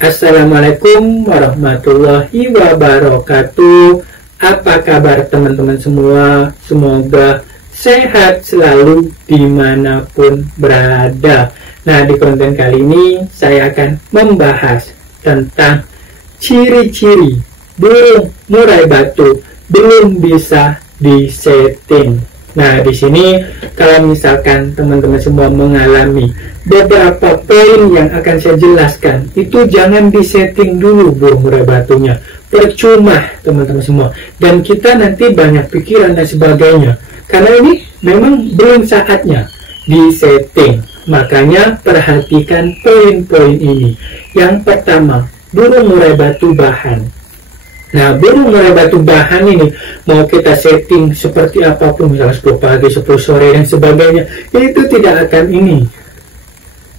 Assalamualaikum warahmatullahi wabarakatuh. Apa kabar teman-teman semua? Semoga sehat selalu dimanapun berada. Nah, di konten kali ini saya akan membahas tentang ciri-ciri burung murai batu belum bisa disetting. Nah, di sini kalau misalkan teman-teman semua mengalami beberapa poin yang akan saya jelaskan, itu jangan disetting dulu burung murai batunya. Percuma teman-teman semua. Dan kita nanti banyak pikiran dan sebagainya. Karena ini memang belum saatnya disetting. Makanya perhatikan poin-poin ini. Yang pertama, burung murai batu bahan. Nah, burung murai batu bahan ini mau kita setting seperti apapun, misalnya 10 pagi, 10 sore dan sebagainya, itu tidak akan ini.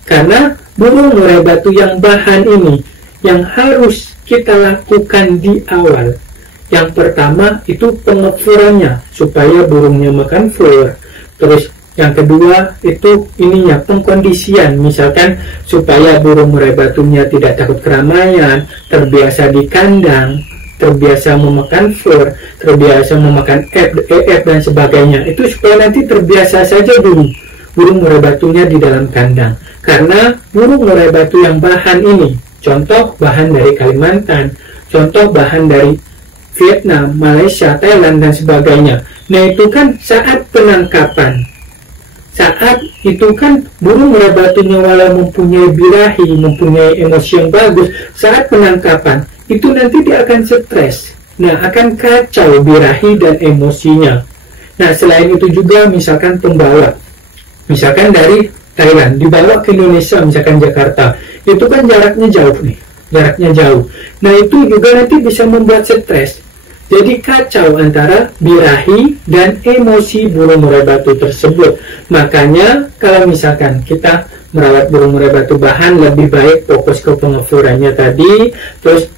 Karena burung murai batu yang bahan ini yang harus kita lakukan di awal. Yang pertama itu pengefurannya supaya burungnya makan fur. Terus yang kedua itu ininya pengkondisian, misalkan supaya burung murai batunya tidak takut keramaian, terbiasa di kandang, terbiasa memakan fur, terbiasa memakan EF dan sebagainya. Itu supaya nanti terbiasa saja dulu burung murai batunya di dalam kandang. Karena burung murai batu yang bahan ini, contoh bahan dari Kalimantan, contoh bahan dari Vietnam, Malaysia, Thailand dan sebagainya. Nah, itu kan saat penangkapan, saat itu kan burung murai batunya walau mempunyai birahi, mempunyai emosi yang bagus, saat penangkapan itu nanti dia akan stres. Nah, akan kacau birahi dan emosinya. Nah, selain itu juga misalkan pembawa, misalkan dari Thailand dibawa ke Indonesia, misalkan Jakarta, itu kan jaraknya jauh nih, jaraknya jauh. Nah, itu juga nanti bisa membuat stres. Jadi kacau antara birahi dan emosi burung murai batu tersebut. Makanya kalau misalkan kita merawat burung murai batu bahan, lebih baik fokus ke pengefurannya tadi, terus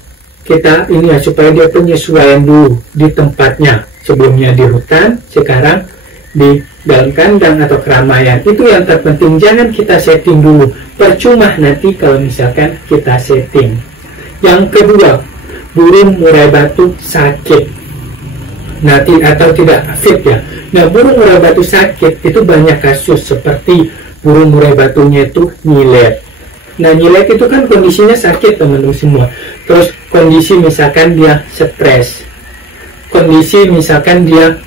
kita ini ya supaya dia penyesuaian dulu di tempatnya. Sebelumnya di hutan, sekarang di dalam kandang atau keramaian. Itu yang terpenting, jangan kita setting dulu. Percuma nanti kalau misalkan kita setting. Yang kedua, burung murai batu sakit. Nanti atau tidak fit ya. Nah, burung murai batu sakit itu banyak kasus seperti burung murai batunya itu nyilet. Nah, nyilet itu kan kondisinya sakit teman-teman semua. Terus kondisi misalkan dia stres, kondisi misalkan dia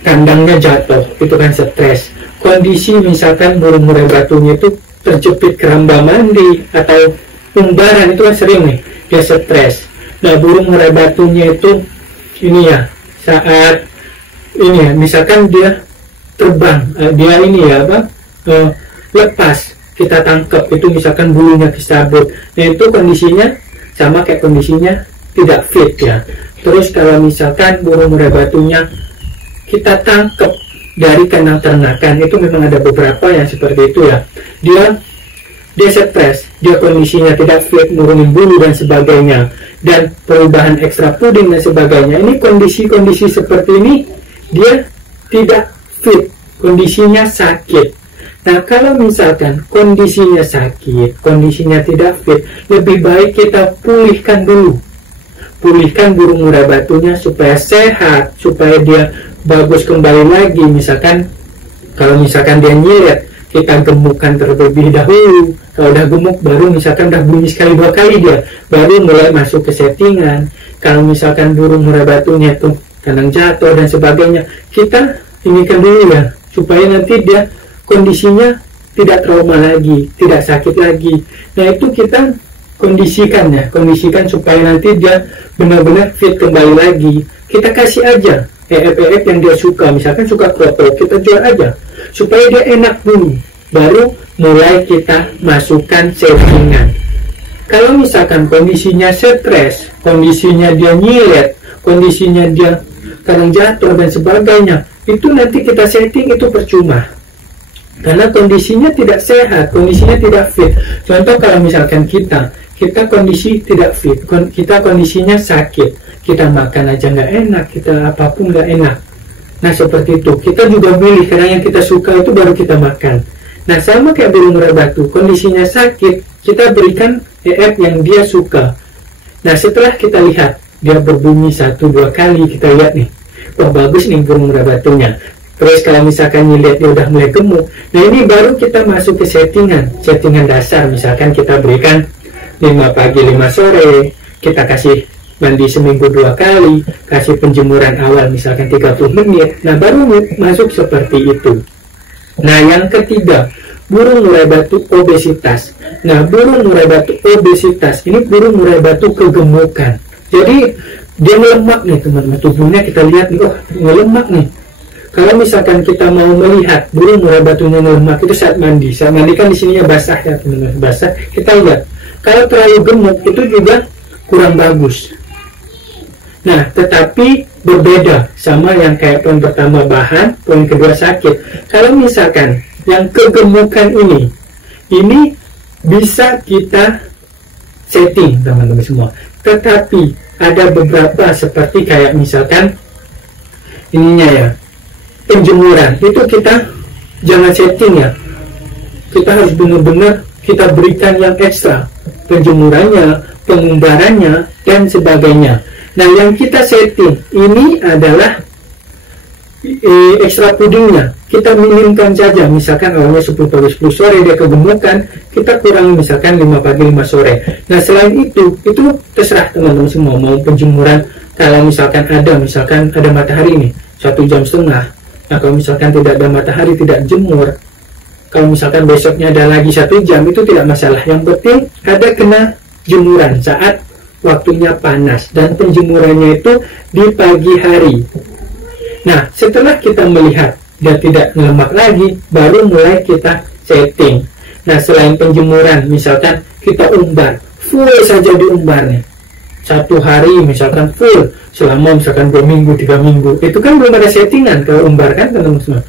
kandangnya jatuh, itu kan stres. Kondisi misalkan burung murai batunya itu terjepit keramba mandi atau umbaran, itu kan sering nih, dia stres. Nah, burung murai batunya itu ini ya, saat ini ya, misalkan dia terbang, dia ini ya lepas, kita tangkap, itu misalkan bulunya disabut. Nah, itu kondisinya sama kayak kondisinya tidak fit ya. Terus kalau misalkan burung murai batunya kita tangkap dari kandang ternakan, itu memang ada beberapa yang seperti itu ya. Dia stres, dia kondisinya tidak fit, nurunin bulu dan sebagainya, dan perubahan ekstra puding dan sebagainya. Ini kondisi-kondisi seperti ini dia tidak fit, kondisinya sakit. Nah, kalau misalkan kondisinya sakit, kondisinya tidak fit, lebih baik kita pulihkan dulu. Pulihkan burung murai batunya supaya sehat, supaya dia bagus kembali lagi. Misalkan, kalau misalkan dia nyilet, kita gemukkan terlebih dahulu. Kalau udah gemuk, baru misalkan udah bunyi sekali 2 kali dia, baru mulai masuk ke settingan. Kalau misalkan burung murai batunya tuh kandang jatuh dan sebagainya, kita inikan dulu ya, supaya nanti dia kondisinya tidak trauma lagi, tidak sakit lagi. Nah, itu kita kondisikan ya, kondisikan supaya nanti dia benar-benar fit kembali lagi. Kita kasih aja EF yang dia suka, misalkan suka kropo, kita jual aja supaya dia enak dulu, baru mulai kita masukkan settingan. Kalau misalkan kondisinya stres, kondisinya dia nyilet, kondisinya dia kadang jatuh dan sebagainya, itu nanti kita setting itu percuma. Karena kondisinya tidak sehat, kondisinya tidak fit. Contoh kalau misalkan kita kondisi tidak fit, kita kondisinya sakit, kita makan aja nggak enak, kita apapun nggak enak. Nah, seperti itu. Kita juga pilih, karena yang kita suka itu baru kita makan. Nah, sama kayak burung murai batu, kondisinya sakit, kita berikan yang dia suka. Nah, setelah kita lihat dia berbunyi 1-2 kali, kita lihat nih, wah bagus nih burung merabatunya. Terus kalau misalkan lihat dia udah mulai gemuk, nah ini baru kita masuk ke settingan dasar. Misalkan kita berikan 5 pagi 5 sore, kita kasih mandi seminggu 2 kali, kasih penjemuran awal misalkan 30 menit, nah baru masuk seperti itu. Nah, yang ketiga, burung murai batu obesitas. Nah, burung murai batu obesitas ini burung murai batu kegemukan. Jadi dia melemak nih teman-teman, tubuhnya kita lihat nih, oh melemak nih. Kalau misalkan kita mau melihat burung murai batunya melemak itu saat mandi kan di sininya basah ya teman-teman, basah. Kita lihat kalau terlalu gemuk itu juga kurang bagus. Nah, tetapi berbeda sama yang kayak poin pertama bahan, poin kedua sakit. Kalau misalkan yang kegemukan ini bisa kita setting teman-teman semua. Tetapi ada beberapa seperti kayak misalkan ininya ya, penjemuran itu kita jangan setting ya. Kita harus benar-benar kita berikan yang ekstra, penjemurannya, pengumbarannya dan sebagainya. Nah, yang kita setting ini adalah ekstra pudingnya. Kita minimkan saja, misalkan awalnya 10 pagi 10 sore dia kegemukan, kita kurangi misalkan 5 pagi 5 sore. Nah, selain itu terserah teman-teman semua mau penjemuran. Kalau misalkan ada matahari nih 1,5 jam. Nah, kalau misalkan tidak ada matahari, tidak jemur, kalau misalkan besoknya ada lagi 1 jam, itu tidak masalah. Yang penting ada kena jemuran saat waktunya panas, dan penjemurannya itu di pagi hari. Nah, setelah kita melihat dia tidak melemak lagi, baru mulai kita setting. Nah, selain penjemuran, misalkan kita umbar, full saja diumbar nih. 1 hari misalkan full, selama misalkan 2 minggu, 3 minggu, itu kan belum ada settingan kalau umbar kan teman-teman.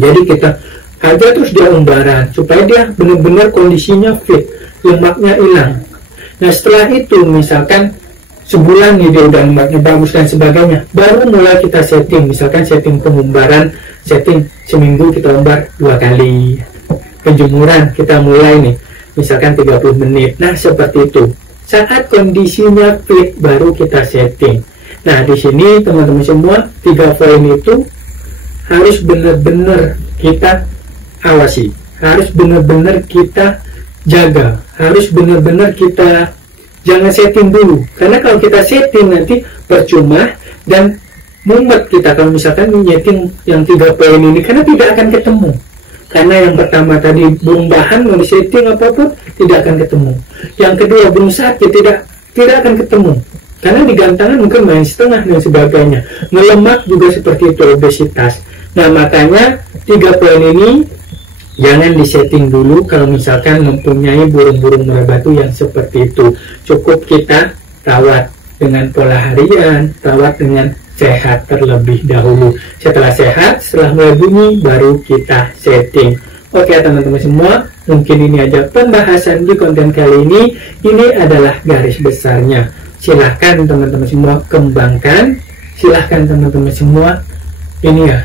Jadi kita aja terus dia umbaran, supaya dia benar-benar kondisinya fit, lemaknya hilang. Nah, setelah itu misalkan sebulan nih dia udah lemaknya bagus dan sebagainya, baru mulai kita setting, misalkan setting pengumbaran, setting seminggu kita umbar 2 kali. Penjemuran kita mulai nih misalkan 30 menit. Nah, seperti itu. Saat kondisinya fit baru kita setting. Nah, di sini teman-teman semua 3 poin itu harus benar-benar kita awasi, harus benar-benar kita jaga, harus benar-benar kita jangan setting dulu, karena kalau kita setting nanti percuma dan mumet kita kalau misalkan nyeting yang 3 poin ini, karena tidak akan ketemu. Karena yang pertama tadi burung bahan mau disetting apapun tidak akan ketemu. Yang kedua burung sakit tidak akan ketemu, karena di gantangan mungkin main setengah dan sebagainya. Ngelemak juga seperti itu, obesitas. Nah, makanya 3 poin ini jangan disetting dulu kalau misalkan mempunyai burung-burung murai batu yang seperti itu. Cukup kita rawat dengan pola harian, rawat dengan sehat terlebih dahulu. Setelah sehat, setelah mulai bunyi, baru kita setting. Oke teman-teman semua, mungkin ini aja pembahasan di konten kali ini. Ini adalah garis besarnya. Silahkan teman-teman semua kembangkan. Silahkan teman-teman semua, ini ya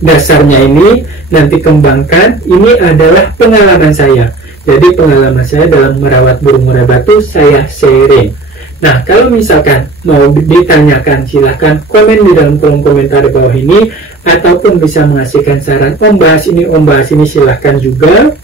dasarnya ini nanti kembangkan. Ini adalah pengalaman saya. Jadi pengalaman saya dalam merawat burung murai batu saya sharing. Nah, kalau misalkan mau ditanyakan, silahkan komen di dalam kolom komentar di bawah ini, ataupun bisa mengasihkan saran, om bahas ini, silahkan juga.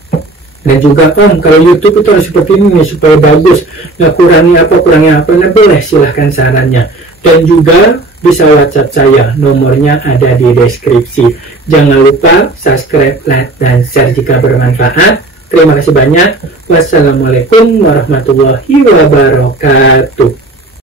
Dan juga om, kalau YouTube itu harus seperti ini nih, supaya bagus, nggak kurangi apa, nah boleh, silahkan sarannya. Dan juga bisa WhatsApp saya, nomornya ada di deskripsi. Jangan lupa subscribe, like, dan share jika bermanfaat. Terima kasih banyak. Wassalamualaikum warahmatullahi wabarakatuh.